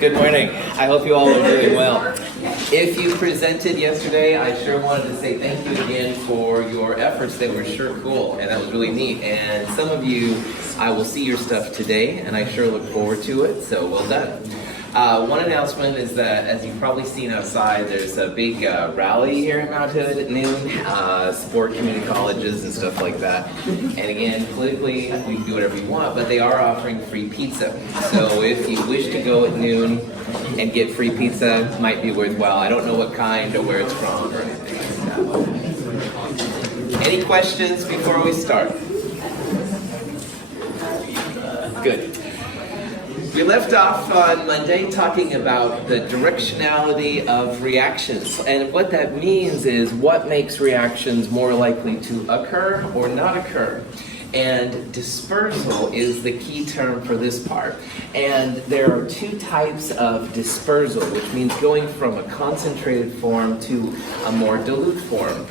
Good morning. I hope you all are doing well. If you presented yesterday, I sure wanted to say thank you again for your efforts. They were sure cool, and that was really neat. And some of you, I will see your stuff today, and I sure look forward to it, so well done. One announcement is that, as you've probably seen outside, there's a big rally here in Mount Hood at noon, support community colleges and stuff like that. And again, politically, we can do whatever you want, but they are offering free pizza. So if you wish to go at noon and get free pizza, it might be worthwhile. I don't know what kind or where it's from or anything like that. Any questions before we start? Good. We left off on Monday talking about the directionality of reactions, and what that means is what makes reactions more likely to occur or not occur. And dispersal is the key term for this part. And there are two types of dispersal, which means going from a concentrated form to a more dilute form.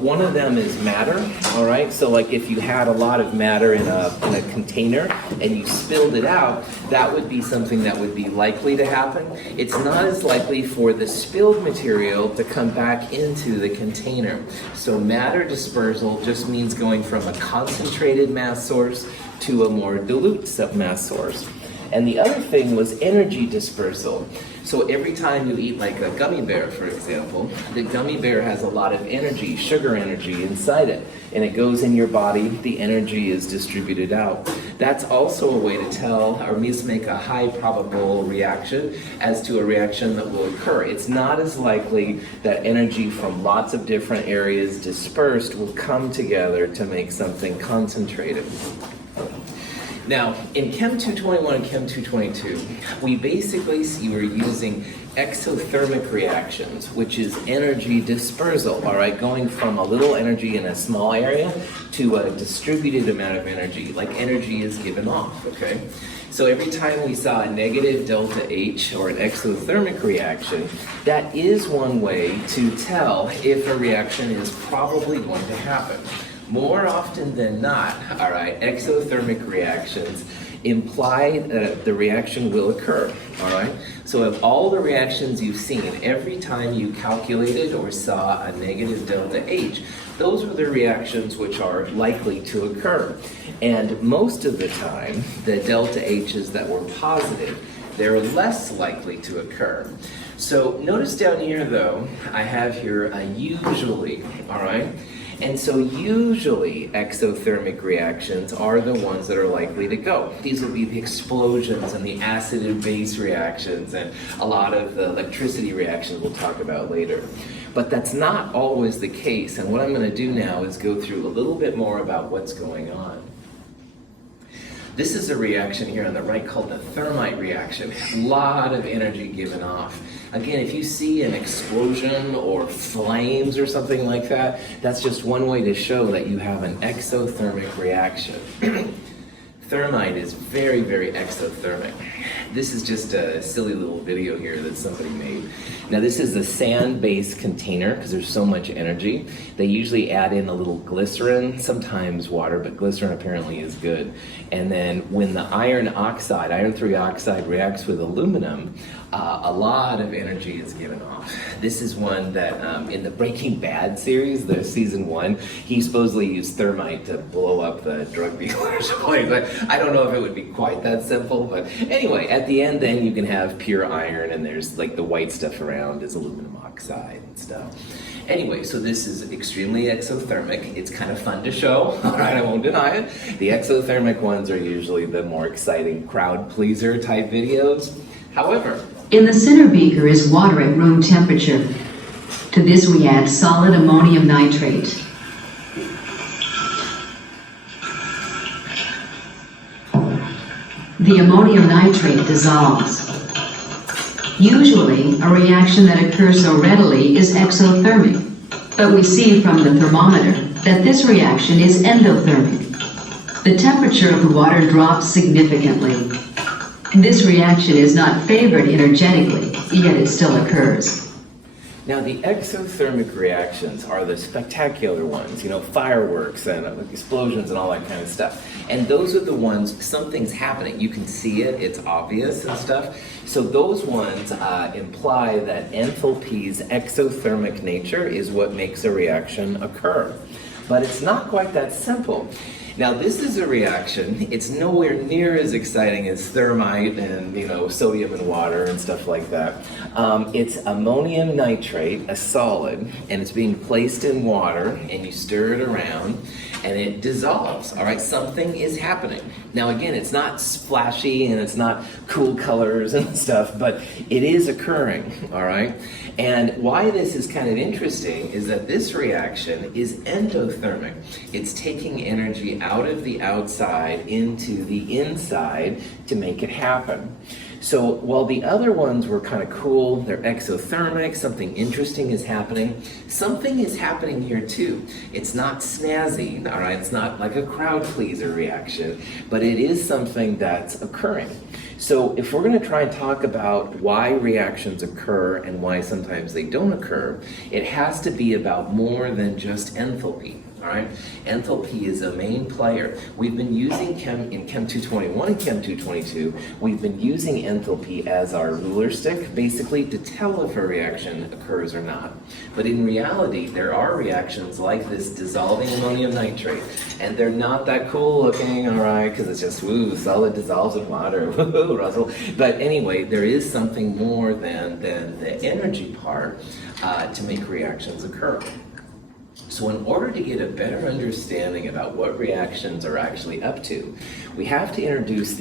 One of them is matter, all right? So like if you had a lot of matter in a container and you spilled it out, that would be something that would be likely to happen. It's not as likely for the spilled material to come back into the container. So matter dispersal just means going from a concentrated mass source to a more dilute mass source. And the other thing was energy dispersal. So every time you eat like a gummy bear, for example, the gummy bear has a lot of energy, sugar energy inside it, and it goes in your body, the energy is distributed out. That's also a way to tell, or at least make a high probable reaction as to a reaction that will occur. It's not as likely that energy from lots of different areas dispersed will come together to make something concentrated. Now, in Chem 221 and Chem 222, we basically see we're using exothermic reactions, which is energy dispersal, all right, going from a little energy in a small area to a distributed amount of energy, like energy is given off, okay? So every time we saw a negative delta H or an exothermic reaction, that is one way to tell if a reaction is probably going to happen. More often than not, all right, exothermic reactions imply that the reaction will occur, all right? So of all the reactions you've seen, every time you calculated or saw a negative delta H, those were the reactions which are likely to occur. And most of the time, the delta H's that were positive, they're less likely to occur. So notice down here though, I have here a usually, all right? And so usually exothermic reactions are the ones that are likely to go. These will be the explosions and the acid and base reactions and a lot of the electricity reactions we'll talk about later. But that's not always the case, and what I'm going to do now is go through a little bit more about what's going on. This is a reaction here on the right called the Thermite reaction. A lot of energy given off. Again, if you see an explosion or flames or something like that, that's just one way to show that you have an exothermic reaction. Thermite is very, very exothermic. This is just a silly little video here that somebody made. Now this is a sand-based container because there's so much energy. They usually add in a little glycerin, sometimes water, but glycerin apparently is good. And then when the iron 3 oxide reacts with aluminum, a lot of energy is given off. This is one that in the Breaking Bad series, the season 1, he supposedly used thermite to blow up the drug dealer's place. I don't know if it would be quite that simple, but anyway, at the end then you can have pure iron and there's like the white stuff around is aluminum oxide and stuff. Anyway, so this is extremely exothermic. It's kind of fun to show, all right, I won't deny it. The exothermic ones are usually the more exciting crowd pleaser type videos. However, in the center beaker is water at room temperature. To this we add solid ammonium nitrate. The ammonium nitrate dissolves. Usually, a reaction that occurs so readily is exothermic, but we see from the thermometer that this reaction is endothermic. The temperature of the water drops significantly. This reaction is not favored energetically, yet it still occurs. Now, the exothermic reactions are the spectacular ones, fireworks and explosions and all that kind of stuff. And those are the ones, something's happening. You can see it, it's obvious and stuff. So those ones imply that enthalpy's exothermic nature is what makes a reaction occur. But it's not quite that simple. Now, this is a reaction. It's nowhere near as exciting as thermite and, sodium and water and stuff like that. It's ammonium nitrate, a solid, and it's being placed in water, and you stir it around, and it dissolves, all right? Something is happening. Now, again, it's not splashy, and it's not cool colors and stuff, but it is occurring, all right? And why this is kind of interesting is that this reaction is endothermic. It's taking energy out of the outside into the inside to make it happen. So while the other ones were kind of cool, they're exothermic, something interesting is happening, something is happening here too. It's not snazzy, all right? It's not like a crowd pleaser reaction, but it is something that's occurring. So if we're going to try and talk about why reactions occur and why sometimes they don't occur, it has to be about more than just enthalpy. All right, enthalpy is a main player. We've been using in Chem 221 and Chem 222, we've been using enthalpy as our ruler stick, basically to tell if a reaction occurs or not. But in reality, there are reactions like this dissolving ammonium nitrate, and they're not that cool looking, all right, because it's just, woo, solid dissolves in water, woo, Russell. But anyway, there is something more than the energy part to make reactions occur. So in order to get a better understanding about what reactions are actually up to, we have to introduce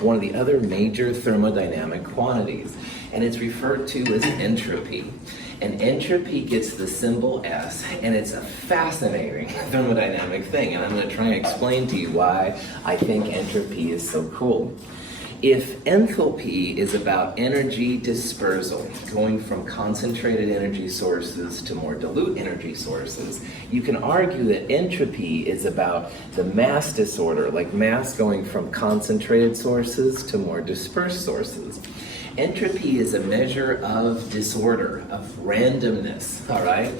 one of the other major thermodynamic quantities, and it's referred to as entropy. And entropy gets the symbol S, and it's a fascinating thermodynamic thing, and I'm going to try and explain to you why I think entropy is so cool. If enthalpy is about energy dispersal, going from concentrated energy sources to more dilute energy sources, you can argue that entropy is about the mass disorder, like mass going from concentrated sources to more dispersed sources. Entropy is a measure of disorder, of randomness, all right?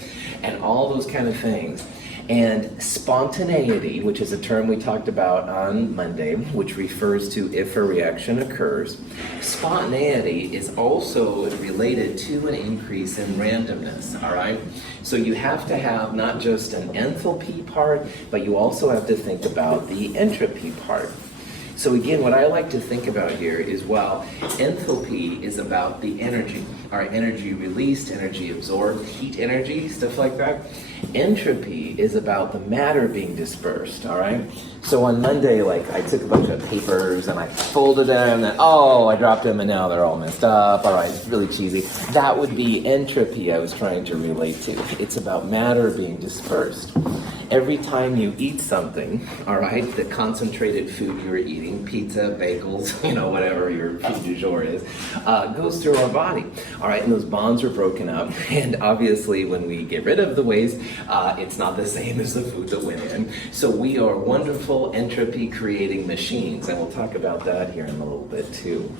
And all those kind of things. And spontaneity, which is a term we talked about on Monday, which refers to if a reaction occurs, spontaneity is also related to an increase in randomness, all right? So you have to have not just an enthalpy part, but you also have to think about the entropy part. So again, what I like to think about here is, well, enthalpy is about the energy, all right, energy released, energy absorbed, heat energy, stuff like that. Entropy is about the matter being dispersed, all right? So on Monday, I took a bunch of papers and I folded them and, I dropped them and now they're all messed up, all right, it's really cheesy. That would be entropy I was trying to relate to. It's about matter being dispersed. Every time you eat something, all right, the concentrated food you're eating, pizza, bagels, whatever your food du jour is, goes through our body, all right, and those bonds are broken up, and obviously when we get rid of the waste, it's not the same as the food that went in. So we are wonderful entropy creating machines, and we'll talk about that here in a little bit too.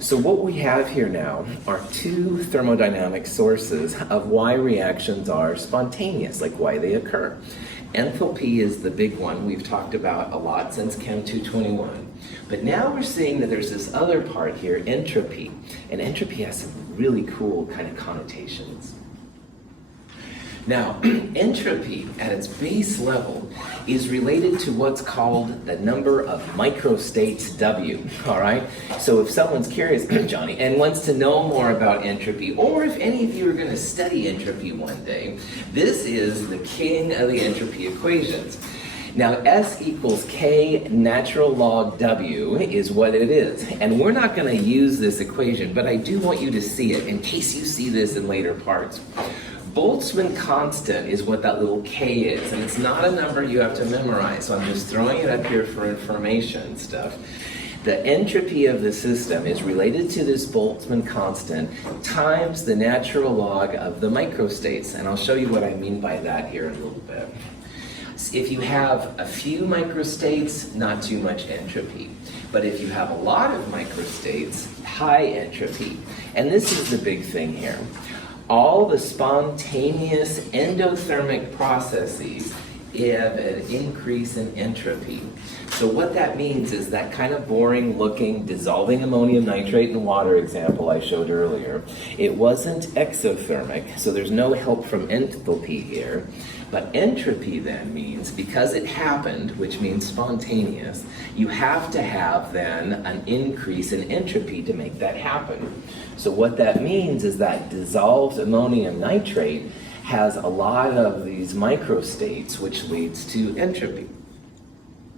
So what we have here now are two thermodynamic sources of why reactions are spontaneous, like why they occur. Enthalpy is the big one we've talked about a lot since Chem 221. But now we're seeing that there's this other part here, entropy. And entropy has some really cool kind of connotations. Now, entropy at its base level is related to what's called the number of microstates W, all right? So if someone's curious, Johnny, and wants to know more about entropy, or if any of you are going to study entropy one day, this is the king of the entropy equations. Now, S equals K natural log W is what it is. And we're not going to use this equation, but I do want you to see it in case you see this in later parts. Boltzmann constant is what that little k is, and it's not a number you have to memorize, so I'm just throwing it up here for information stuff. The entropy of the system is related to this Boltzmann constant times the natural log of the microstates, and I'll show you what I mean by that here in a little bit. If you have a few microstates, not too much entropy. But if you have a lot of microstates, high entropy. And this is the big thing here. all the spontaneous endothermic processes have an increase in entropy. So what that means is that kind of boring looking dissolving ammonium nitrate in water example I showed earlier. It wasn't exothermic, so there's no help from enthalpy here. But entropy then means, because it happened, which means spontaneous, you have to have then an increase in entropy to make that happen. So what that means is that dissolved ammonium nitrate has a lot of these microstates, which leads to entropy.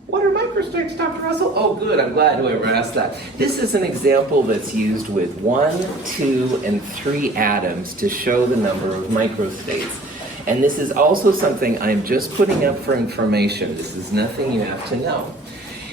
What are microstates, Dr. Russell? Oh, good, I'm glad whoever asked that. This is an example that's used with 1, 2, and 3 atoms to show the number of microstates. And this is also something I'm just putting up for information. This is nothing you have to know.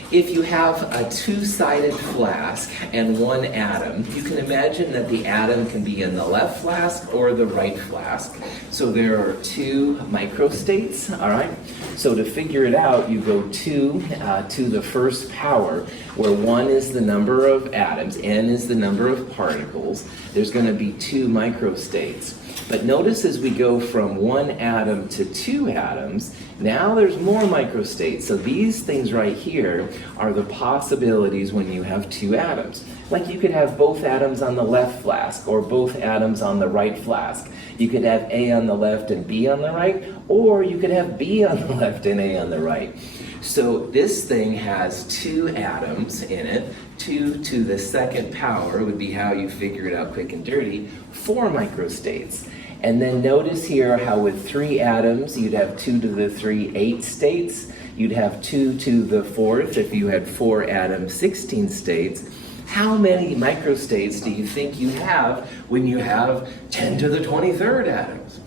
If you have a two-sided flask and one atom, you can imagine that the atom can be in the left flask or the right flask. So there are 2 microstates, all right? So to figure it out, you go 2 to the first power, where 1 is the number of atoms, n is the number of particles. There's going to be 2 microstates. But notice as we go from 1 atom to 2 atoms, now there's more microstates. So these things right here are the possibilities when you have 2 atoms. Like you could have both atoms on the left flask or both atoms on the right flask. You could have A on the left and B on the right, or you could have B on the left and A on the right. So this thing has 2 atoms in it. 2 to the second power would be how you figure it out quick and dirty. 4 microstates. And then notice here how with 3 atoms, you'd have 2 to the 3 8 states. You'd have 2 to the 4th if you had 4 atoms, 16 states. How many microstates do you think you have when you have 10 to the 23rd atoms?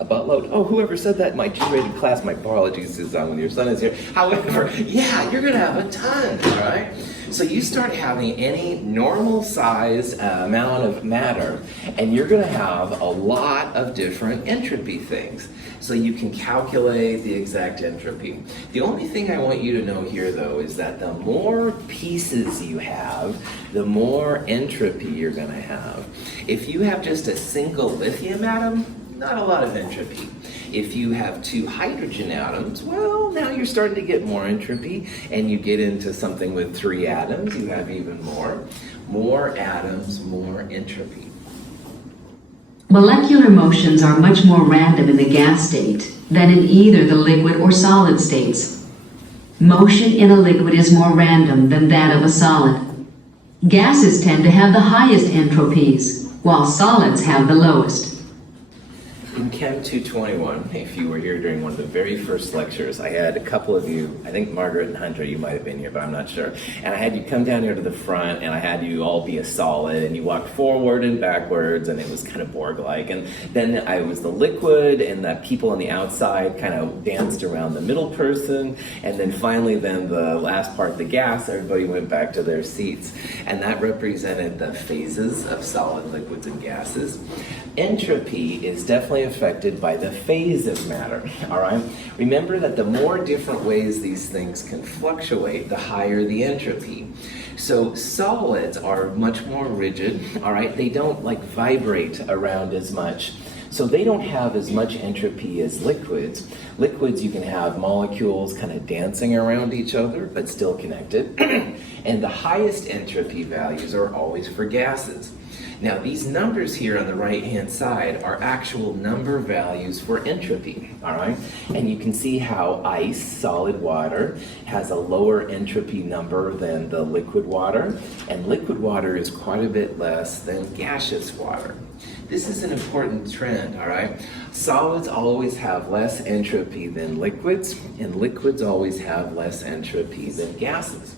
A buttload. Oh, whoever said that in my G-rated class, my apologies, Suzanne, when your son is here. However, yeah, you're going to have a ton, all right? So you start having any normal size amount of matter, and you're going to have a lot of different entropy things. So you can calculate the exact entropy. The only thing I want you to know here, though, is that the more pieces you have, the more entropy you're going to have. If you have just a single lithium atom, not a lot of entropy. If you have 2 hydrogen atoms, well, now you're starting to get more entropy, and you get into something with 3 atoms, you have even more. More atoms, more entropy. Molecular motions are much more random in the gas state than in either the liquid or solid states. Motion in a liquid is more random than that of a solid. Gases tend to have the highest entropies, while solids have the lowest. In Chem 221, if you were here during one of the very first lectures, I had a couple of you, I think Margaret and Hunter, you might have been here, but I'm not sure. And I had you come down here to the front, and I had you all be a solid, and you walked forward and backwards, and it was kind of Borg-like. And then I was the liquid, and the people on the outside kind of danced around the middle person. And then finally, then the last part, the gas, everybody went back to their seats. And that represented the phases of solid, liquids, and gases. Entropy is definitely affected by the phase of matter, all right? Remember that the more different ways these things can fluctuate, the higher the entropy. So solids are much more rigid, all right? They don't like vibrate around as much. So they don't have as much entropy as liquids. Liquids, you can have molecules kind of dancing around each other, but still connected. And the highest entropy values are always for gases. Now, these numbers here on the right-hand side are actual number values for entropy, all right? And you can see how ice, solid water, has a lower entropy number than the liquid water, and liquid water is quite a bit less than gaseous water. This is an important trend, all right? Solids always have less entropy than liquids, and liquids always have less entropy than gases.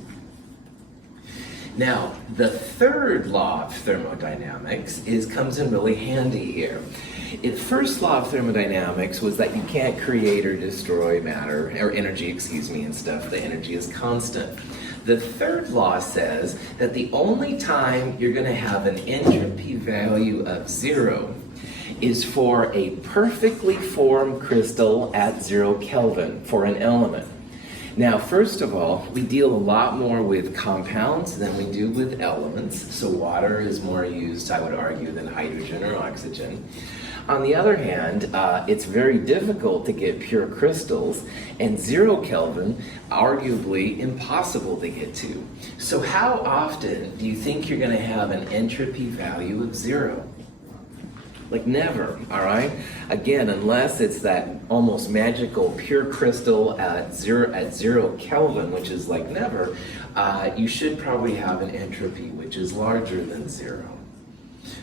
Now, the third law of thermodynamics comes in really handy here. The first law of thermodynamics was that you can't create or destroy matter, or energy, and stuff. The energy is constant. The third law says that the only time you're going to have an entropy value of 0 is for a perfectly formed crystal at 0 Kelvin for an element. Now, first of all, we deal a lot more with compounds than we do with elements. So water is more used, I would argue, than hydrogen or oxygen. On the other hand, it's very difficult to get pure crystals, and 0 Kelvin, arguably impossible to get to. So how often do you think you're going to have an entropy value of 0? Like never, all right? Again, unless it's that almost magical pure crystal at zero Kelvin, which is like never, you should probably have an entropy which is larger than 0.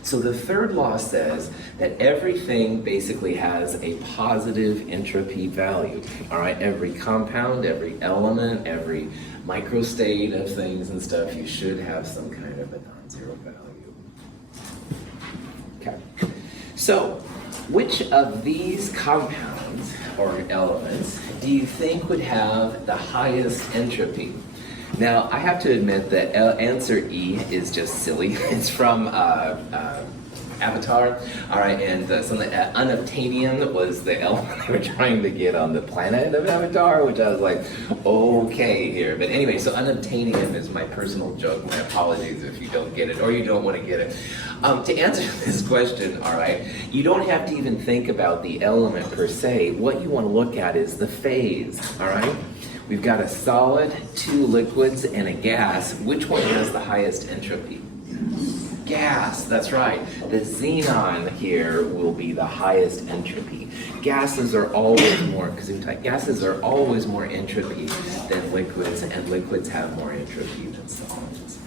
So the third law says that everything basically has a positive entropy value, all right? Every compound, every element, every microstate of things and stuff, you should have some kind of a non-zero value. Okay. So, which of these compounds or elements do you think would have the highest entropy? Now, I have to admit that answer E is just silly. It's from Avatar, all right, and unobtainium was the element they were trying to get on the planet of Avatar, which I was like, okay here. But anyway, so unobtainium is my personal joke. My apologies if you don't get it or you don't want to get it. To answer this question, all right, you don't have to even think about the element per se. What you want to look at is the phase, all right? We've got a solid, 2 liquids, and a gas. Which one has the highest entropy? Gas, that's right. The xenon here will be the highest entropy. Gases are always more entropy than liquids, and liquids have more entropy than solids.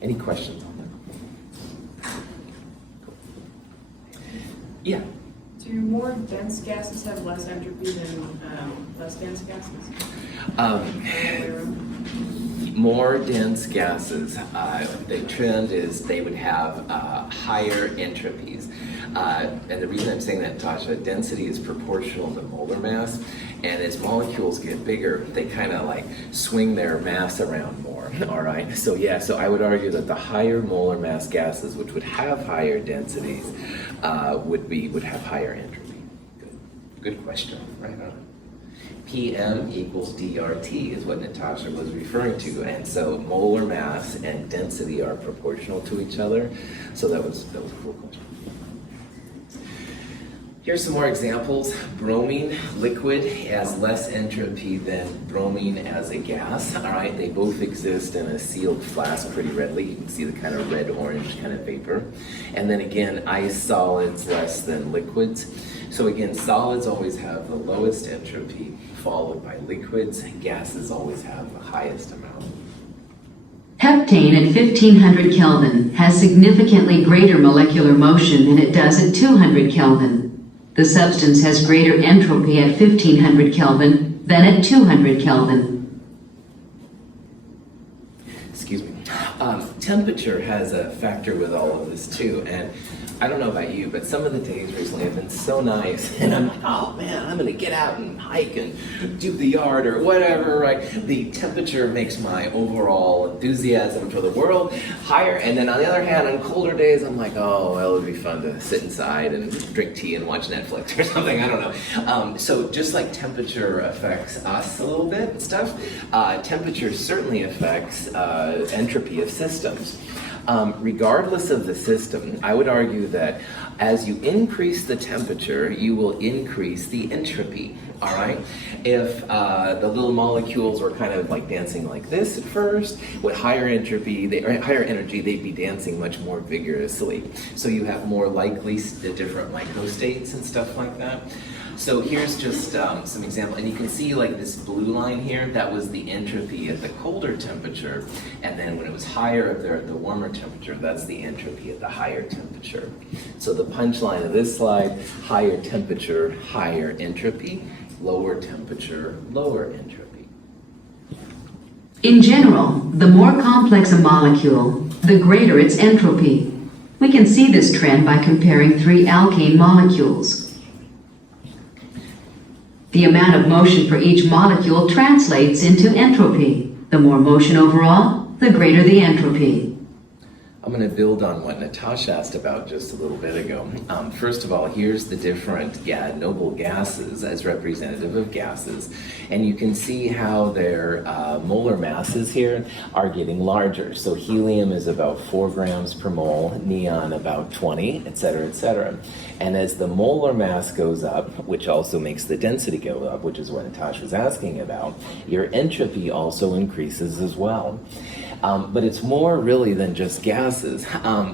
Any questions on that? Yeah. Do more dense gases have less entropy than less dense gases? More dense gases, the trend is they would have higher entropies. And the reason I'm saying that, Tasha, density is proportional to molar mass, and as molecules get bigger, they kind of like swing their mass around more, all right? So yeah, so I would argue that the higher molar mass gases, which would have higher densities, would have higher entropy. Good question, right on. PM equals DRT is what Natasha was referring to, and so molar mass and density are proportional to each other. So that was a cool question. Here's some more examples. Bromine liquid has less entropy than bromine as a gas. All right, they both exist in a sealed flask pretty readily. You can see the kind of red-orange kind of vapor. And then again, ice solids less than liquids. So again, solids always have the lowest entropy, followed by liquids. Gases always have the highest amount. Heptane at 1500 Kelvin has significantly greater molecular motion than it does at 200 Kelvin. The substance has greater entropy at 1500 Kelvin than at 200 Kelvin. Excuse me. Temperature has a factor with all of this too, and I don't know about you, but some of the days recently have been so nice, and I'm like, oh man, I'm gonna get out and hike and do the yard or whatever, right? The temperature makes my overall enthusiasm for the world higher, and then on the other hand, on colder days, I'm like, oh, well, it'd be fun to sit inside and drink tea and watch Netflix or something, I don't know. So just like temperature affects us a little bit and stuff, temperature certainly affects entropy of systems. Regardless of the system, I would argue that as you increase the temperature, you will increase the entropy, all right? If the little molecules were kind of like dancing like this at first, with higher entropy, higher energy, they'd be dancing much more vigorously. So you have more likely the different microstates and stuff like that. So here's just some example, and you can see like this blue line here, that was the entropy at the colder temperature, and then when it was higher up there at the warmer temperature, that's the entropy at the higher temperature. So the punchline of this slide, higher temperature, higher entropy, lower temperature, lower entropy. In general, the more complex a molecule, the greater its entropy. We can see this trend by comparing 3 alkane molecules. The amount of motion for each molecule translates into entropy. The more motion overall, the greater the entropy. I'm going to build on what Natasha asked about just a little bit ago. First of all, here's the different noble gases as representative of gases. And you can see how their molar masses here are getting larger. So helium is about 4 grams per mole, neon about 20, et cetera, et cetera. And as the molar mass goes up, which also makes the density go up, which is what Natasha was asking about, your entropy also increases as well. But it's more really than just gases.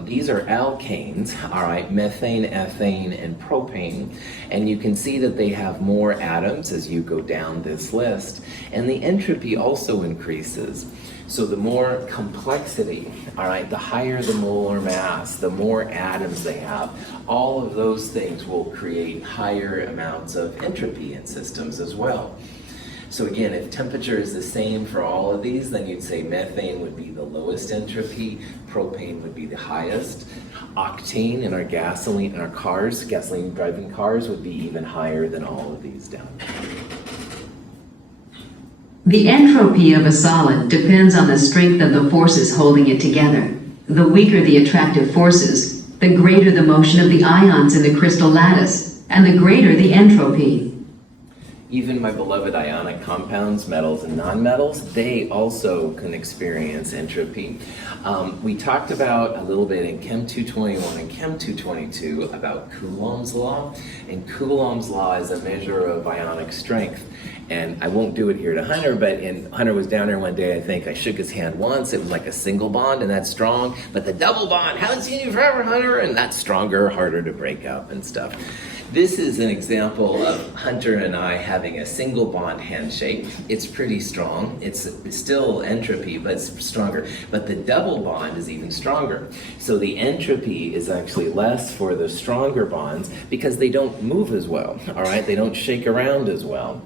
These are alkanes, all right, methane, ethane, and propane. And you can see that they have more atoms as you go down this list. And the entropy also increases. So the more complexity, all right, the higher the molar mass, the more atoms they have, all of those things will create higher amounts of entropy in systems as well. So again, if temperature is the same for all of these, then you'd say methane would be the lowest entropy, propane would be the highest, octane in our gasoline, in our cars, gasoline driving cars would be even higher than all of these down there. The entropy of a solid depends on the strength of the forces holding it together. The weaker the attractive forces, the greater the motion of the ions in the crystal lattice, and the greater the entropy. Even my beloved ionic compounds, metals and nonmetals, they also can experience entropy. We talked about a little bit in Chem 221 and Chem 222 about Coulomb's law, and Coulomb's law is a measure of ionic strength. And I won't do it here to Hunter, but Hunter was down there one day, I think I shook his hand once, it was like a single bond and that's strong, but the double bond, haven't seen you forever, Hunter, and that's stronger, harder to break up and stuff. This is an example of Hunter and I having a single bond handshake. It's pretty strong. It's still entropy, but it's stronger. But the double bond is even stronger. So the entropy is actually less for the stronger bonds because they don't move as well, all right? They don't shake around as well.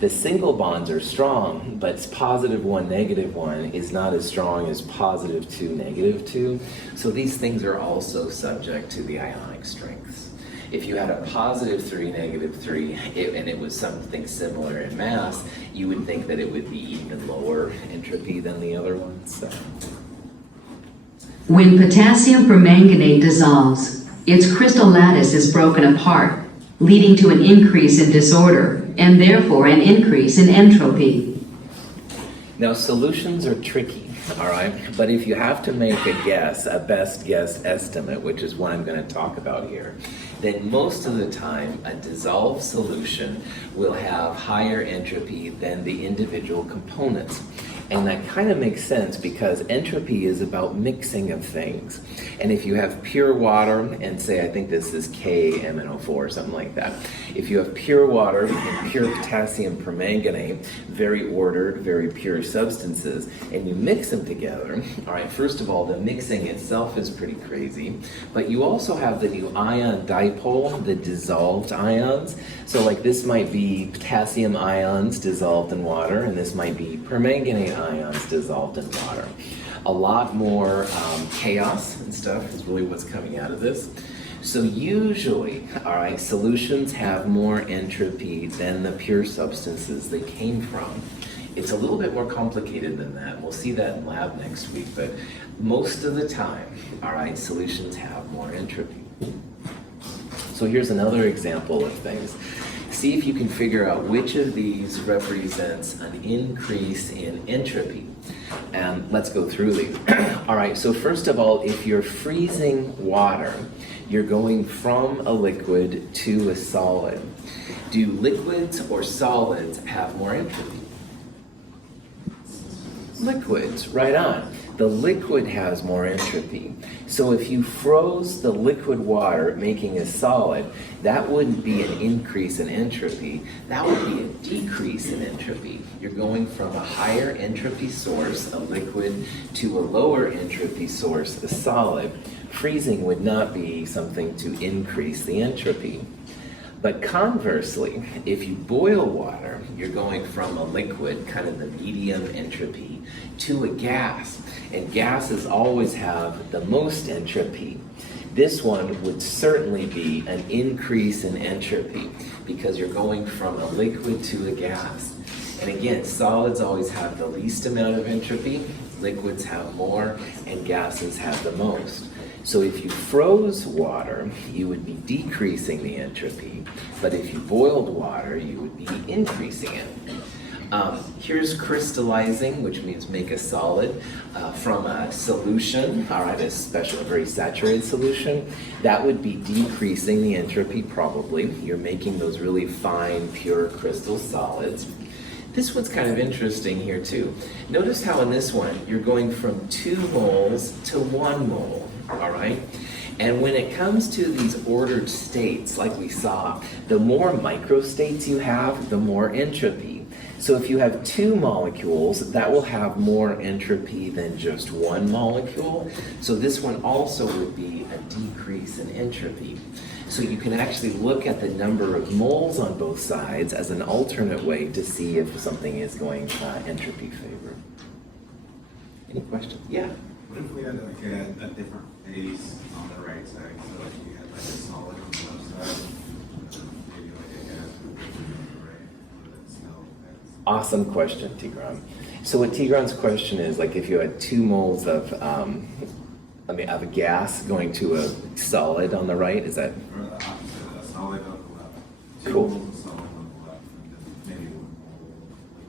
The single bonds are strong, but +1, -1 is not as strong as +2, -2. So these things are also subject to the ionic strengths. If you had a +3, -3, and it was something similar in mass, you would think that it would be even lower entropy than the other ones. So. When potassium permanganate dissolves, its crystal lattice is broken apart, leading to an increase in disorder, and therefore an increase in entropy. Now, solutions are tricky, all right? But if you have to make a guess, a best guess estimate, which is what I'm going to talk about here, then most of the time a dissolved solution will have higher entropy than the individual components. And that kind of makes sense because entropy is about mixing of things. And if you have pure water, and say, I think this is KMNO4 or something like that. If you have pure water and pure potassium permanganate, very ordered, very pure substances, and you mix them together, all right, first of all, the mixing itself is pretty crazy, but you also have the new ion dipole, the dissolved ions. So like this might be potassium ions dissolved in water, and this might be permanganate ions dissolved in water. A lot more chaos and stuff is really what's coming out of this. So usually, all right, solutions have more entropy than the pure substances they came from. It's a little bit more complicated than that. We'll see that in lab next week, but most of the time, all right, solutions have more entropy. So here's another example of things. See if you can figure out which of these represents an increase in entropy. And let's go through these. All right, so first of all, if you're freezing water, you're going from a liquid to a solid. Do liquids or solids have more entropy? Liquids, right on. The liquid has more entropy. So if you froze the liquid water making a solid, that wouldn't be an increase in entropy. That would be a decrease in entropy. You're going from a higher entropy source, a liquid, to a lower entropy source, a solid. Freezing would not be something to increase the entropy. But conversely, if you boil water, you're going from a liquid, kind of the medium entropy, to a gas. And gases always have the most entropy. This one would certainly be an increase in entropy because you're going from a liquid to a gas. And again, solids always have the least amount of entropy, Liquids have more and gases have the most. So if you froze water, you would be decreasing the entropy, but if you boiled water, you would be increasing it. Here's crystallizing, which means make a solid from a solution, all right, a very saturated solution. That would be decreasing the entropy probably. You're making those really fine, pure crystal solids. This one's kind of interesting here too. Notice how in this one, you're going from 2 moles to 1 mole, all right? And when it comes to these ordered states, like we saw, the more microstates you have, the more entropy. So if you have 2 molecules, that will have more entropy than just 1 molecule. So this one also would be a decrease in entropy. So you can actually look at the number of moles on both sides as an alternate way to see if something is going entropy favor. Any questions? Yeah? What if we had like a different phase on the right side? So like you had like a solid on the left side, maybe like a gas on the right, that's no. Awesome question, Tigran. So what Tigran's question is, like if you had 2 moles of a gas going to a solid on the right, is that? Or the opposite, a solid on the left. Cool. 2 moles of solid on the left, and then maybe 1 mole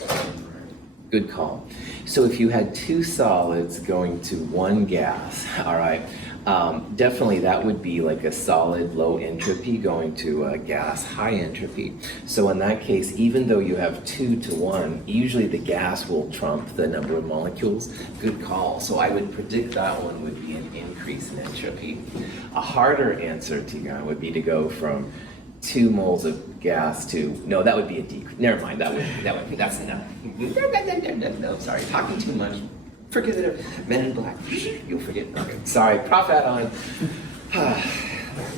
like on the right. Good call. So if you had 2 solids going to 1 gas, all right, definitely that would be like a solid low entropy going to a gas high entropy. So in that case, even though you have 2 to 1, usually the gas will trump the number of molecules. Good call. So I would predict that one would be an increase in entropy. A harder answer, Tigran, would be to go from 2 moles of gas to, no, that would be a decrease. Never mind, that's no. No, sorry, talking too much. Forget it. Men in Black. You'll forget. Okay, sorry, Prof add-on.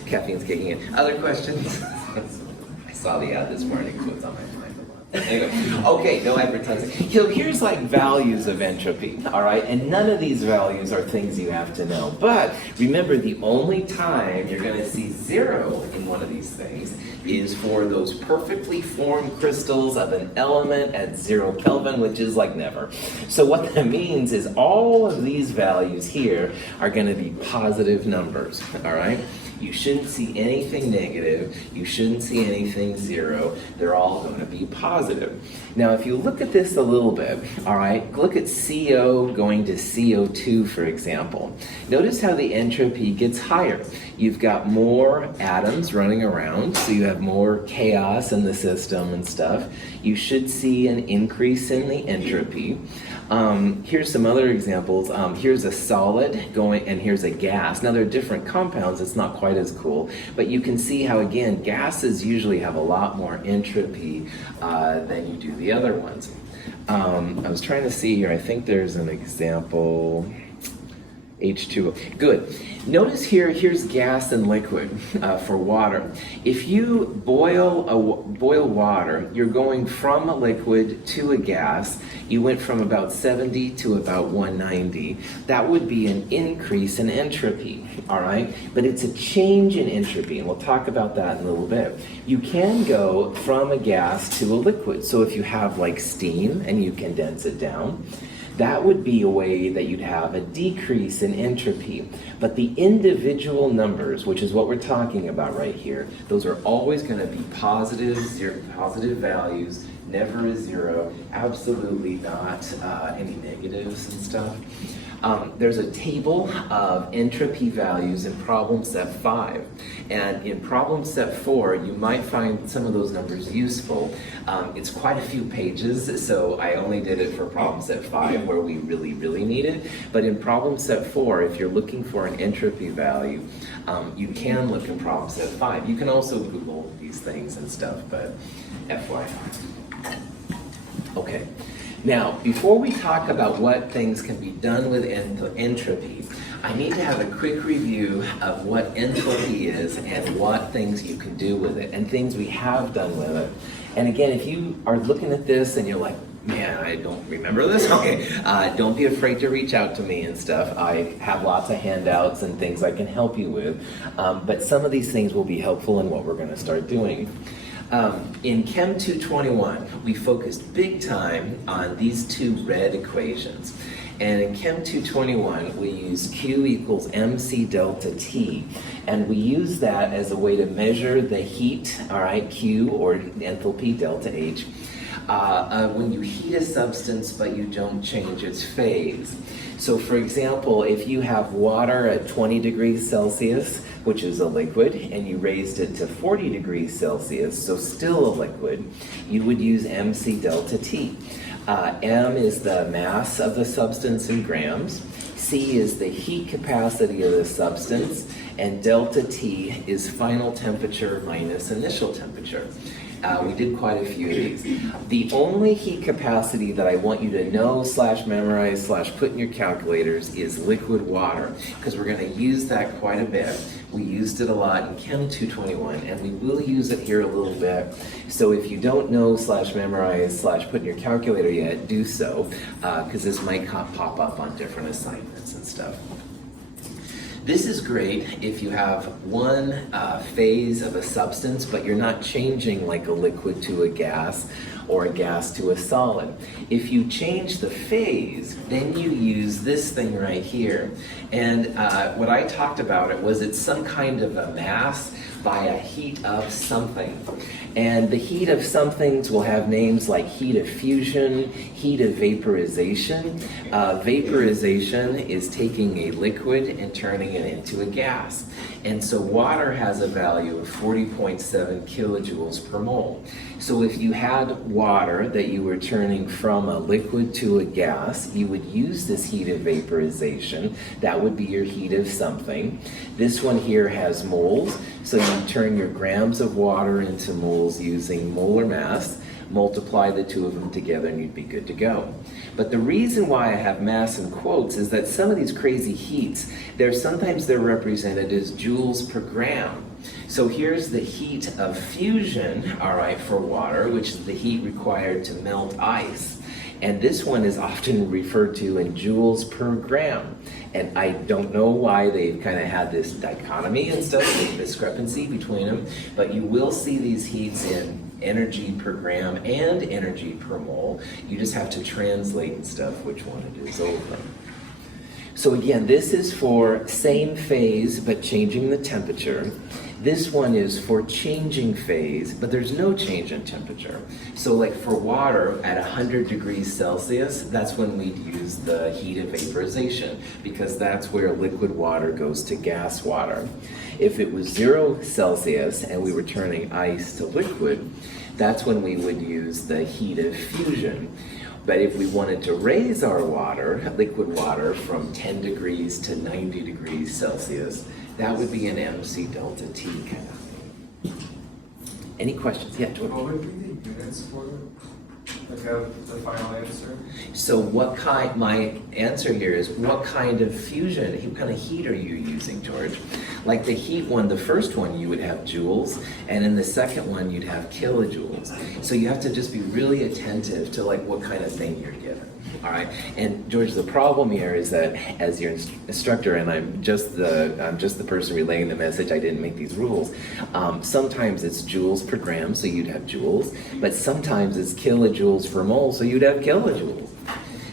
Caffeine's kicking in. Other questions? I saw the ad this morning, so it's on my mind a lot. Anyway, okay, no advertising. So here's like values of entropy, all right? And none of these values are things you have to know. But remember, the only time you're going to see 0 in one of these things is for those perfectly formed crystals of an element at 0 Kelvin, which is like never. So what that means is all of these values here are going to be positive numbers, all right? You shouldn't see anything negative. You shouldn't see anything 0. They're all going to be positive. Now, if you look at this a little bit, all right, look at CO going to CO2, for example. Notice how the entropy gets higher. You've got more atoms running around, so you have more chaos in the system and stuff. You should see an increase in the entropy. Here's some other examples. Here's a solid going, and here's a gas. Now, they're different compounds. It's not quite as cool, but you can see how, again, gases usually have a lot more entropy than you do the other ones. I was trying to see here. I think there's an example. H2O. Good. Notice here, here's gas and liquid for water. If you boil water, you're going from a liquid to a gas. You went from about 70 to about 190. That would be an increase in entropy, all right? But it's a change in entropy, and we'll talk about that in a little bit. You can go from a gas to a liquid. So if you have like steam and you condense it down, that would be a way that you'd have a decrease in entropy. But the individual numbers, which is what we're talking about right here, those are always going to be positive values, never a 0, absolutely not any negatives and stuff. There's a table of entropy values in problem set 5. And in problem set 4, you might find some of those numbers useful. It's quite a few pages, so I only did it for problem set 5 where we really need it. But in problem set 4, if you're looking for an entropy value, you can look in problem set 5. You can also Google these things and stuff, but FYI. Okay. Now, before we talk about what things can be done with entropy, I need to have a quick review of what entropy is and what things you can do with it and things we have done with it. And again, if you are looking at this and you're like, man, I don't remember this, okay, don't be afraid to reach out to me and stuff. I have lots of handouts and things I can help you with, but some of these things will be helpful in what we're going to start doing. In Chem 221, we focused big time on these 2 red equations. And in Chem 221, we use Q equals mc delta T. And we use that as a way to measure the heat, all right, Q, or enthalpy delta H, when you heat a substance but you don't change its phase. So for example, if you have water at 20 degrees Celsius, which is a liquid, and you raised it to 40 degrees Celsius, so still a liquid, you would use mc delta T. M is the mass of the substance in grams, C is the heat capacity of the substance, and delta T is final temperature minus initial temperature. We did quite a few of these. The only heat capacity that I want you to know / memorize / put in your calculators is liquid water, because we're going to use that quite a bit. We used it a lot in Chem 221, and we will use it here a little bit. So if you don't know / memorize / put in your calculator yet, do so, because this might pop up on different assignments and stuff. This is great if you have one phase of a substance, but you're not changing like a liquid to a gas or a gas to a solid. If you change the phase, then you use this thing right here. And what I talked about it's some kind of a mass by a heat of something. And the heat of somethings will have names like heat of fusion, heat of vaporization. Vaporization is taking a liquid and turning it into a gas. And so water has a value of 40.7 kilojoules per mole. So if you had water that you were turning from a liquid to a gas, you would use this heat of vaporization. That would be your heat of something. This one here has moles, so you turn your grams of water into moles using molar mass, multiply the two of them together, and you'd be good to go. But the reason why I have mass in quotes is that some of these crazy heats, sometimes they're represented as joules per gram. So here's the heat of fusion, all right, for water, which is the heat required to melt ice. And this one is often referred to in joules per gram. And I don't know why they've kind of had this dichotomy and stuff, this discrepancy between them, but you will see these heats in energy per gram and energy per mole. You just have to translate and stuff which one it is over. So again, this is for same phase but changing the temperature. This one is for changing phase, but there's no change in temperature. So like for water at 100 degrees Celsius, that's when we'd use the heat of vaporization, because that's where liquid water goes to gas water. If it was 0 Celsius and we were turning ice to liquid, that's when we would use the heat of fusion. But if we wanted to raise our water, liquid water, from 10 degrees to 90 degrees Celsius, that would be an mc delta T kind of thing. Any questions? Yeah, George. What would be the units for the final answer? So my answer here is, what kind of fusion, what kind of heat are you using, George? Like the heat one, the first one, you would have joules, and in the second one, you'd have kilojoules. So you have to just be really attentive to like what kind of thing you're given. All right, and George, the problem here is that as your instructor, and I'm just the person relaying the message, I didn't make these rules. Sometimes it's joules per gram, so you'd have joules, but sometimes it's kilojoules per mole, so you'd have kilojoules.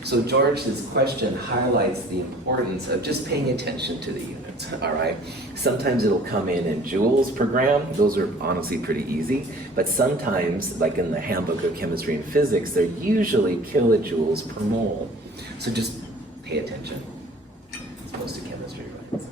So George's question highlights the importance of just paying attention to the units, all right? Sometimes it'll come in joules per gram. Those are honestly pretty easy. But sometimes, like in the Handbook of Chemistry and Physics, they're usually kilojoules per mole. So just pay attention. It's most of chemistry, right?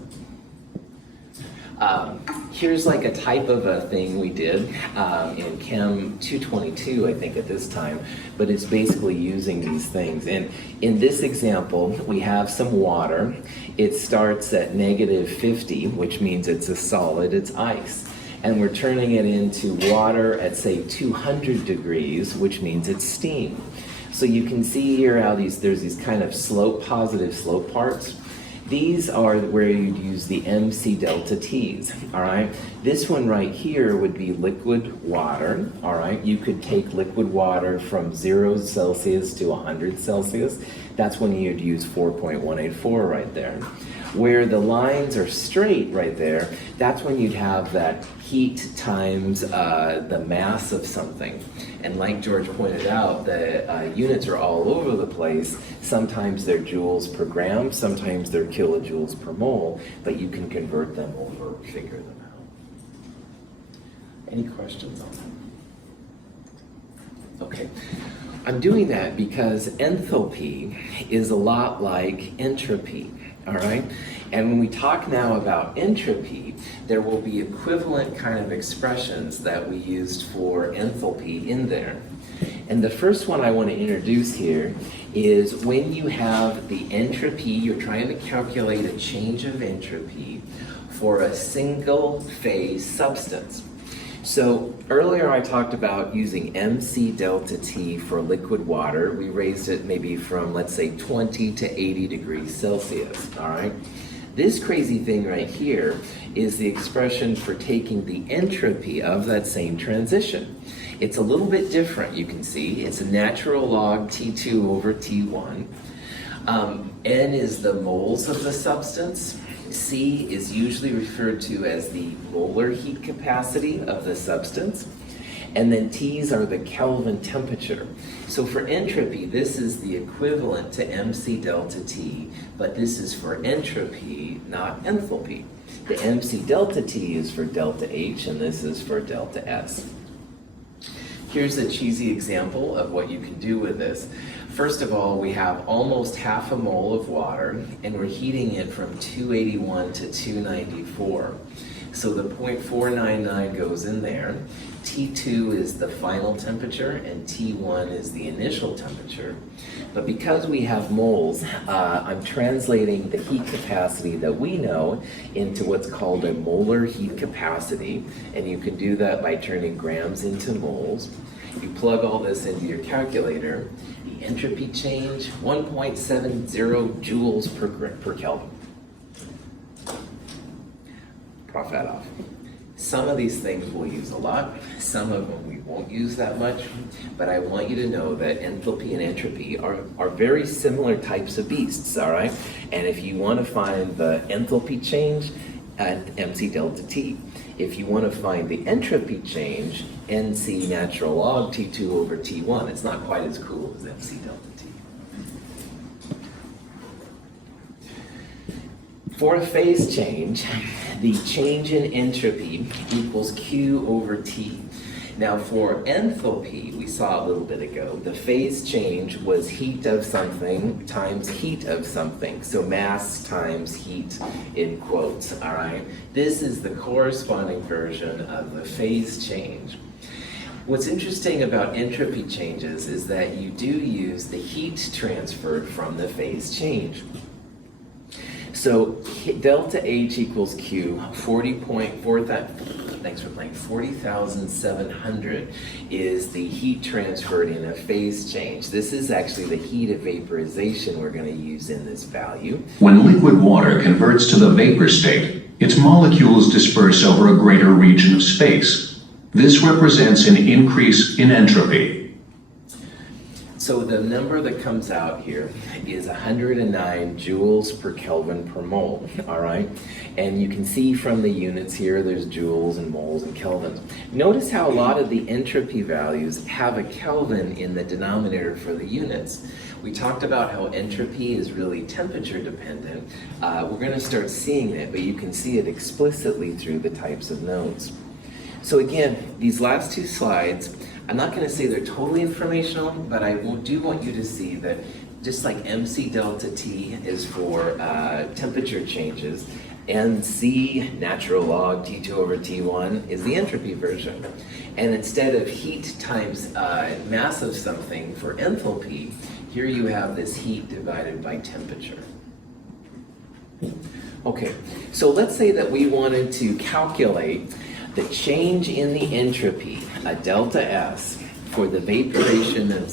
Here's like a type of a thing we did in Chem 222, I think at this time, but it's basically using these things. And in this example, we have some water. It starts at -50, which means it's a solid, it's ice. And we're turning it into water at, say, 200 degrees, which means it's steam. So you can see here how there's these kind of positive slope parts. These are where you'd use the mc delta T's, all right? This one right here would be liquid water, all right? You could take liquid water from 0 Celsius to 100 Celsius. that's when you'd use 4.184 right there. Where the lines are straight right there, that's when you'd have that heat times the mass of something. And like George pointed out, the units are all over the place. Sometimes they're joules per gram, sometimes they're kilojoules per mole, but you can convert them over, figure them out. Any questions on that? Okay. I'm doing that because enthalpy is a lot like entropy. All right? And when we talk now about entropy, there will be equivalent kind of expressions that we used for enthalpy in there. And the first one I want to introduce here is when you have the entropy, you're trying to calculate a change of entropy for a single phase substance. So earlier I talked about using MC delta T for liquid water. We raised it maybe from, let's say, 20 to 80 degrees Celsius, all right? This crazy thing right here is the expression for taking the entropy of that same transition. It's a little bit different, you can see. It's a natural log T2 over T1. N is the moles of the substance. C is usually referred to as the molar heat capacity of the substance. And then T's are the Kelvin temperature. So for entropy, this is the equivalent to MC delta T, but this is for entropy, not enthalpy. The MC delta T is for delta H, and this is for delta S. Here's a cheesy example of what you can do with this. First of all, we have almost half a mole of water, and we're heating it from 281 to 294. So the 0.499 goes in there. T2 is the final temperature, and T1 is the initial temperature. But because we have moles, I'm translating the heat capacity that we know into what's called a molar heat capacity, and you can do that by turning grams into moles. You plug all this into your calculator. The entropy change, 1.70 joules per Kelvin. Cross that off. Some of these things we'll use a lot, some of them we won't use that much, but I want you to know that enthalpy and entropy are very similar types of beasts, all right? And if you want to find the enthalpy change, at MC delta T. If you want to find the entropy change, NC natural log T2 over T1. It's not quite as cool as MC delta T. For a phase change, the change in entropy equals Q over T. Now for enthalpy, we saw a little bit ago, the phase change was heat of something times heat of something. So mass times heat in quotes, all right? This is the corresponding version of the phase change. What's interesting about entropy changes is that you do use the heat transferred from the phase change. So delta H equals Q, 40,700 is the heat transferred in a phase change. This is actually the heat of vaporization we're going to use in this value. When liquid water converts to the vapor state, its molecules disperse over a greater region of space. This represents an increase in entropy. So the number that comes out here is 109 joules per Kelvin per mole, all right? And you can see from the units here, there's joules and moles and kelvins. Notice how a lot of the entropy values have a Kelvin in the denominator for the units. We talked about how entropy is really temperature dependent. We're gonna start seeing it, but you can see it explicitly through the types of nodes. So again, these last two slides, I'm not going to say they're totally informational, but I do want you to see that just like MC delta T is for temperature changes, NC natural log T2 over T1 is the entropy version. And instead of heat times mass of something for enthalpy, here you have this heat divided by temperature. Okay, so let's say that we wanted to calculate the change in the entropy, a delta S, for the vaporization of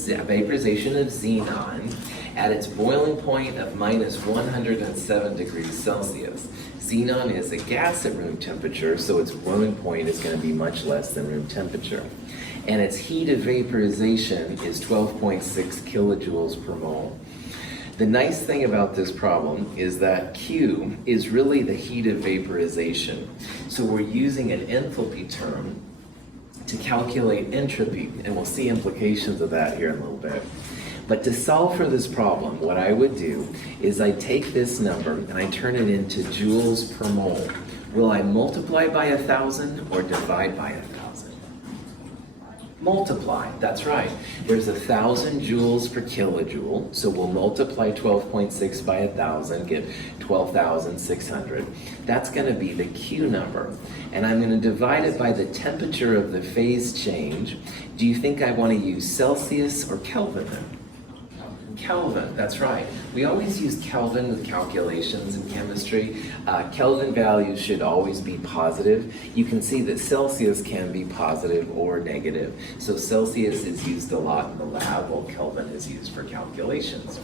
xenon at its boiling point of minus 107 degrees Celsius. Xenon is a gas at room temperature, so its boiling point is going to be much less than room temperature. And its heat of vaporization is 12.6 kilojoules per mole. The nice thing about this problem is that Q is really the heat of vaporization. So we're using an enthalpy term to calculate entropy, and we'll see implications of that here in a little bit. But to solve for this problem, what I would do is I take this number and I turn it into joules per mole. Will I multiply by 1,000 or divide by 1,000? Multiply, that's right. There's 1,000 joules per kilojoule, so we'll multiply 12.6 by 1,000, get 12,600. That's going to be the Q number. And I'm going to divide it by the temperature of the phase change. Do you think I want to use Celsius or Kelvin then? Kelvin, that's right. We always use Kelvin with calculations in chemistry. Kelvin values should always be positive. You can see that Celsius can be positive or negative. So Celsius is used a lot in the lab, while Kelvin is used for calculations.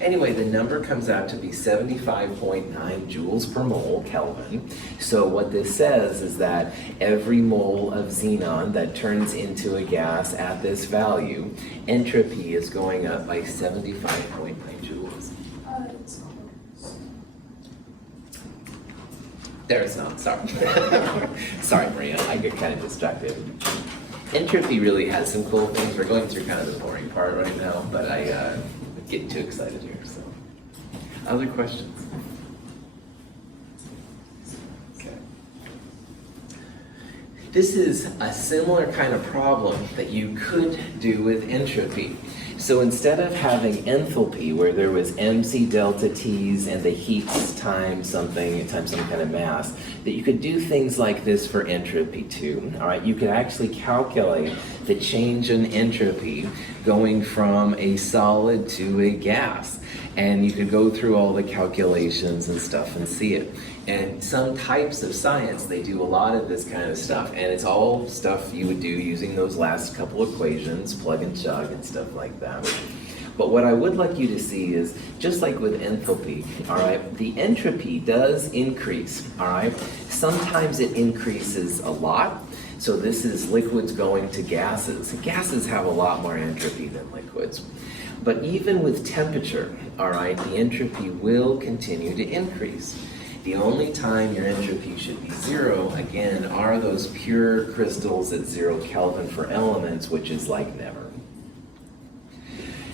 Anyway, the number comes out to be 75.9 joules per mole Kelvin. So what this says is that every mole of xenon that turns into a gas at this value, entropy is going up by 75.9 joules. There it's not, sorry. Sorry, Maria, I get kind of distracted. Entropy really has some cool things. We're going through kind of the boring part right now, but I get too excited here, so. Other questions? Okay. This is a similar kind of problem that you could do with entropy. So instead of having enthalpy, where there was mc delta t's and the heats times something, times some kind of mass, that you could do things like this for entropy too. All right, you could actually calculate the change in entropy going from a solid to a gas. And you could go through all the calculations and stuff and see it. And some types of science, they do a lot of this kind of stuff. And it's all stuff you would do using those last couple equations, plug and chug and stuff like that. But what I would like you to see is, just like with enthalpy, all right, the entropy does increase, all right? Sometimes it increases a lot. So this is liquids going to gases. Gases have a lot more entropy than liquids. But even with temperature, all right, the entropy will continue to increase. The only time your entropy should be zero, again, are those pure crystals at 0 Kelvin for elements, which is like never.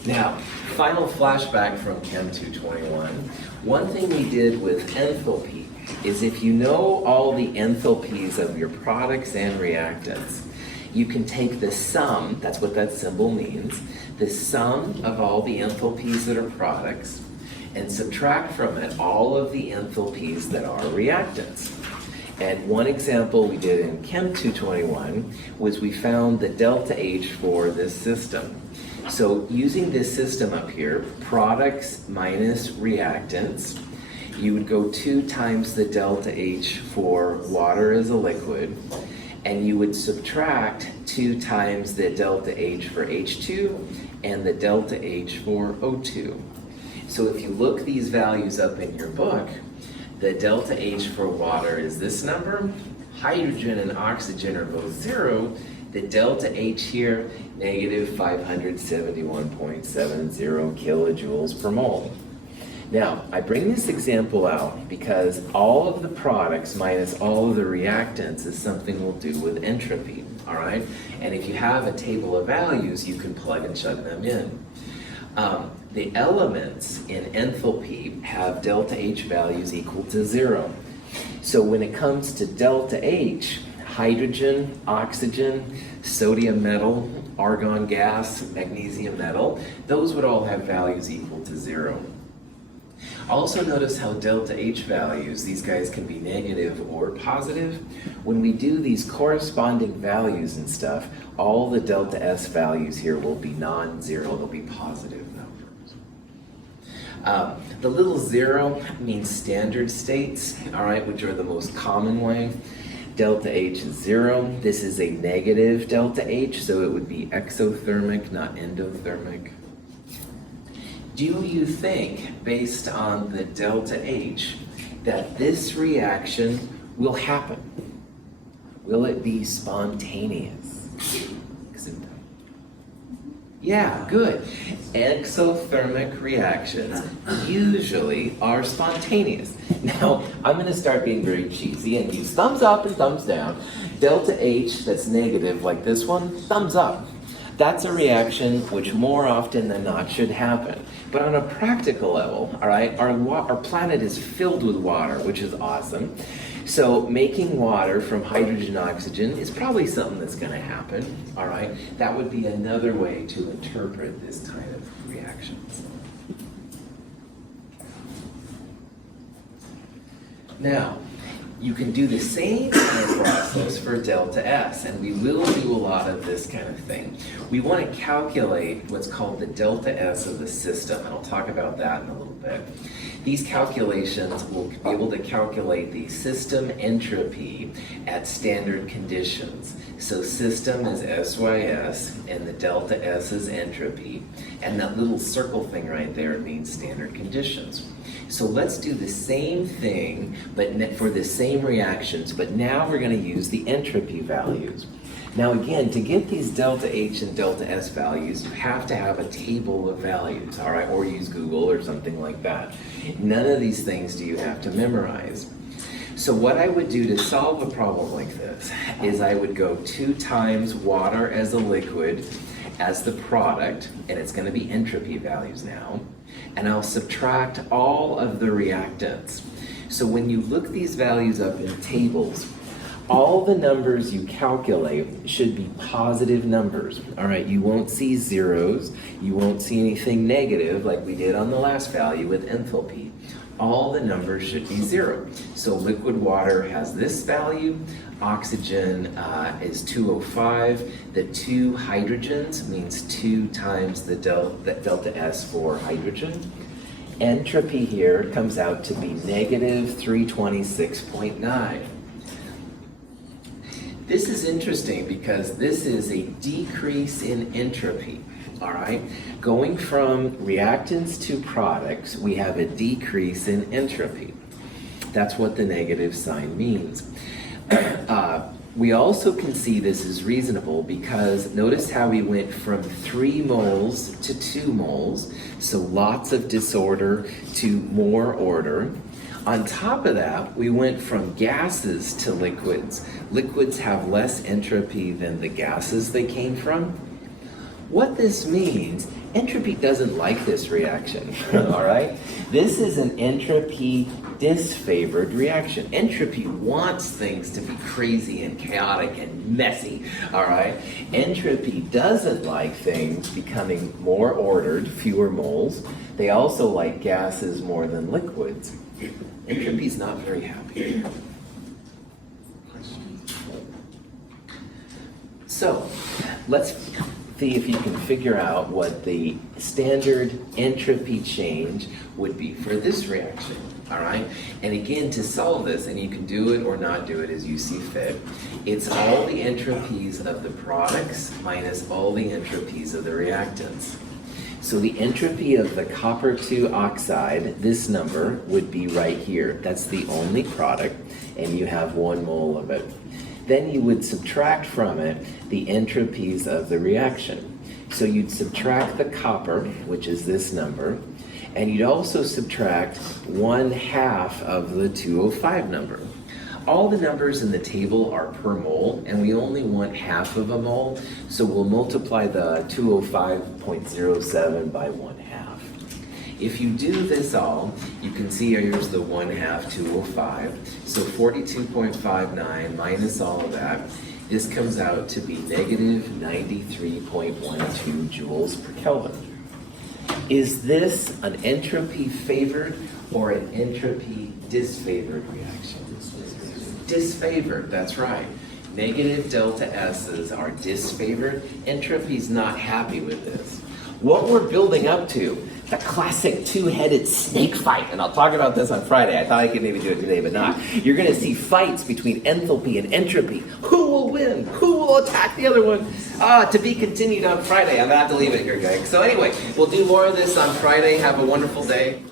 Now, final flashback from Chem 221. One thing we did with enthalpy is, if you know all the enthalpies of your products and reactants, you can take the sum, that's what that symbol means, the sum of all the enthalpies that are products, and subtract from it all of the enthalpies that are reactants. And one example we did in Chem 221 was we found the delta H for this system. So using this system up here, products minus reactants, you would go 2 times the delta H for water as a liquid, and you would subtract 2 times the delta H for H2 and the delta H for O2. So if you look these values up in your book, the delta H for water is this number, hydrogen and oxygen are both 0, the delta H here, negative 571.70 kilojoules per mole. Now, I bring this example out because all of the products minus all of the reactants is something we'll do with entropy, all right? And if you have a table of values, you can plug and chug them in. The elements in enthalpy have delta H values equal to 0. So when it comes to delta H, hydrogen, oxygen, sodium metal, argon gas, magnesium metal, those would all have values equal to 0. Also notice how delta H values, these guys can be negative or positive. When we do these corresponding values and stuff, all the delta S values here will be non-zero, they'll be positive numbers. The little 0 means standard states, all right, which are the most common way. Delta H is 0. This is a negative delta H, so it would be exothermic, not endothermic. Do you think, based on the delta H, that this reaction will happen? Will it be spontaneous? Yeah, good. Exothermic reactions usually are spontaneous. Now, I'm going to start being very cheesy and use thumbs up and thumbs down. Delta H that's negative, like this one, thumbs up. That's a reaction which more often than not should happen. But on a practical level, all right, our planet is filled with water, which is awesome. So making water from hydrogen and oxygen is probably something that's going to happen, all right? That would be another way to interpret this kind of reaction. Now, you can do the same kind of process for delta S, and we will do a lot of this kind of thing. We want to calculate what's called the delta S of the system, and I'll talk about that in a little bit. These calculations will be able to calculate the system entropy at standard conditions. So system is SYS, and the delta S is entropy, and that little circle thing right there means standard conditions. So let's do the same thing, but for the same reactions, but now we're going to use the entropy values. Now again, to get these delta H and delta S values, you have to have a table of values, all right, or use Google or something like that. None of these things do you have to memorize. So what I would do to solve a problem like this is I would go 2 times water as a liquid as the product, and it's going to be entropy values now, and I'll subtract all of the reactants. So when you look these values up in tables, all the numbers you calculate should be positive numbers. All right, you won't see zeros, you won't see anything negative like we did on the last value with enthalpy. All the numbers should be 0. So liquid water has this value, oxygen is 205, the 2 hydrogens means 2 times the delta S for hydrogen. Entropy here comes out to be negative 326.9. This is interesting because this is a decrease in entropy, all right? Going from reactants to products, we have a decrease in entropy. That's what the negative sign means. We also can see this is reasonable because notice how we went from 3 moles to 2 moles, so lots of disorder to more order. On top of that, we went from gases to liquids. Liquids have less entropy than the gases they came from. What this means, entropy doesn't like this reaction, all right? This is an entropy disfavored reaction. Entropy wants things to be crazy and chaotic and messy, all right? Entropy doesn't like things becoming more ordered, fewer moles. They also like gases more than liquids. Entropy's not very happy. So, let's see if you can figure out what the standard entropy change would be for this reaction, all right? And again, to solve this, and you can do it or not do it as you see fit, it's all the entropies of the products minus all the entropies of the reactants. So the entropy of the copper 2 oxide, this number, would be right here. That's the only product, and you have 1 mole of it. Then you would subtract from it the entropies of the reaction. So you'd subtract the copper, which is this number, and you'd also subtract 1/2 of the 205 number. All the numbers in the table are per mole, and we only want 1/2 of a mole, so we'll multiply the 205.07 by 1/2. If you do this all, you can see here's the 1/2 205, so 42.59 minus all of that, this comes out to be negative 93.12 joules per Kelvin. Is this an entropy favored or an entropy disfavored reaction? Disfavored, that's right. Negative delta S's are disfavored. Entropy's not happy with this. What we're building up to, the classic 2-headed snake fight, and I'll talk about this on Friday. I thought I could maybe do it today, but not. You're going to see fights between enthalpy and entropy. Who will win? Who will attack the other one? To be continued on Friday. I'm going to have to leave it here, guys. So anyway, we'll do more of this on Friday. Have a wonderful day.